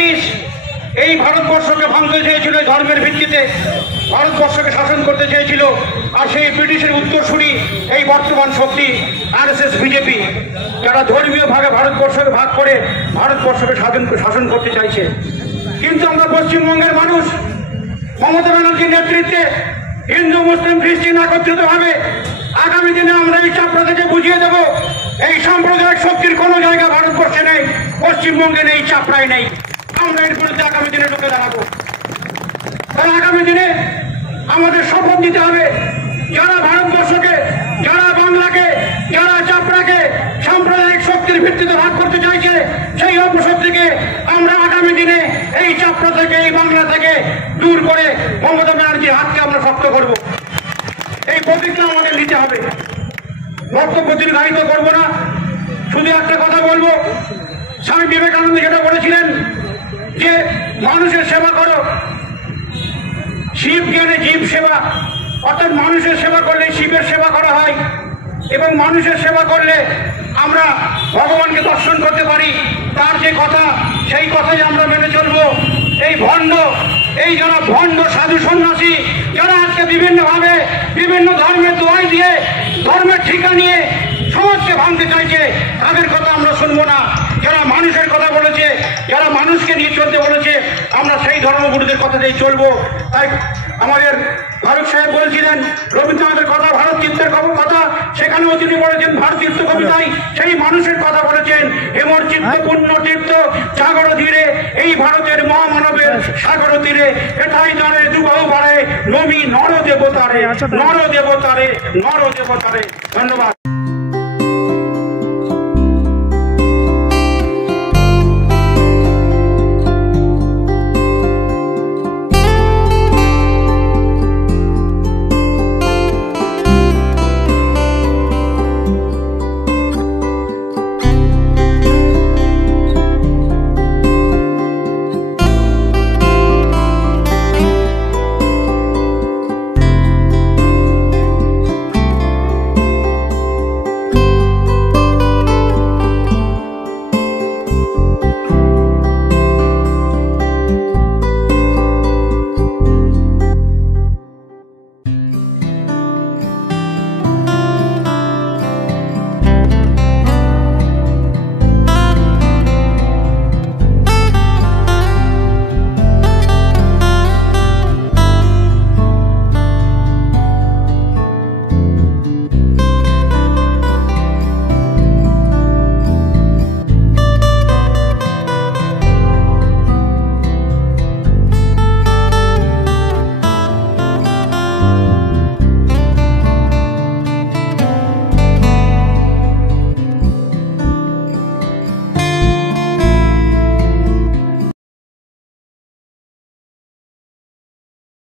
British এই ভারতবর্ষকে ভাঙতে চেয়েছিল, ধর্মের ভিত্তিতে ভারতবর্ষকে শাসন করতে চেয়েছিল। আর সেই ব্রিটিশের উত্তরসূরি এই বর্তমান শক্তি আরএসএস বিজেপি, যারা ধর্মীয় ভাগে ভারতবর্ষকে ভাগ করে ভারতবর্ষকে শাসন করতে চাইছে। কিন্তু আমরা পশ্চিমবঙ্গের মানুষ মমতা ব্যানার্জির নেতৃত্বে হিন্দু মুসলিম খ্রিস্টান একত্রিত ভাবে আগামী দিনে আমরা এই চাপড়া থেকে বুঝিয়ে দেব এই সাম্প্রদায়িক শক্তির কোনো জায়গা ভারতবর্ষে নেই, পশ্চিমবঙ্গে নেই, চাপড়ায় নেই। আমরা এর বিরুদ্ধে আগামী দিনে ঢুকে দাঁড়াবো। তাই আগামী দিনে আমাদের শপথ নিতে হবে, যারা ভারতবর্ষকে, যারা বাংলাকে, যারা চাপড়াকে সাম্প্রদায়িক শক্তির ভিত্তিতে ভাগ করতে চাইছে, সেই অপশক্তিকে আমরা আগামী দিনে এই চাপড়া থেকে, এই বাংলা থেকে দূর করে মমতা ব্যানার্জির হাতকে আমরা শক্ত করব। এই প্রতিজ্ঞা আমাদের নিতে হবে। বক্তব্য দীর্ঘায়িত করব না, শুধু একটা কথা বলবো। স্বামী বিবেকানন্দ যেটা বলেছিলেন যে মানুষের সেবা করো, শিব জ্ঞানে জীব সেবা, অর্থাৎ মানুষের সেবা করলে শিবের সেবা করা হয় এবং মানুষের সেবা করলে আমরা ভগবানকে দর্শন করতে পারি। তার যে কথা, সেই কথাই আমরা মেনে চলবো। এই ভণ্ড, এই যারা ভণ্ড সাধু সন্ন্যাসী, যারা আজকে বিভিন্নভাবে বিভিন্ন ধর্মের দোহাই দিয়ে, ধর্মের ঠিকা নিয়ে সমাজকে ভাঙতে চাইছে, তাদের কথা আমরা শুনবো না। যারা মানুষের কথা বলেছে, যারা মানুষকে নিয়ে চলতে বলেছে, আমরা সেই ধর্মগুরুদের কথাতেই চলবো। তাই আমাদের ফারুক সাহেব বলছিলেন রবীন্দ্রনাথের কথা, ভারত চিত্রের কথা, সেখানেও তিনি বলেছেন ভারত চিত্র কবিতায় সেই মানুষের কথা বলেছেন। হেমর চিত্ত পুণ্য তীর্থ সাগর ধীরে, এই ভারতের মহামানবের সাগর তীরে, এটাই জানে দুবাহু বাড়ে নবী নর দেবতারে, নর দেবতারে, নর দেবতারে। ধন্যবাদ।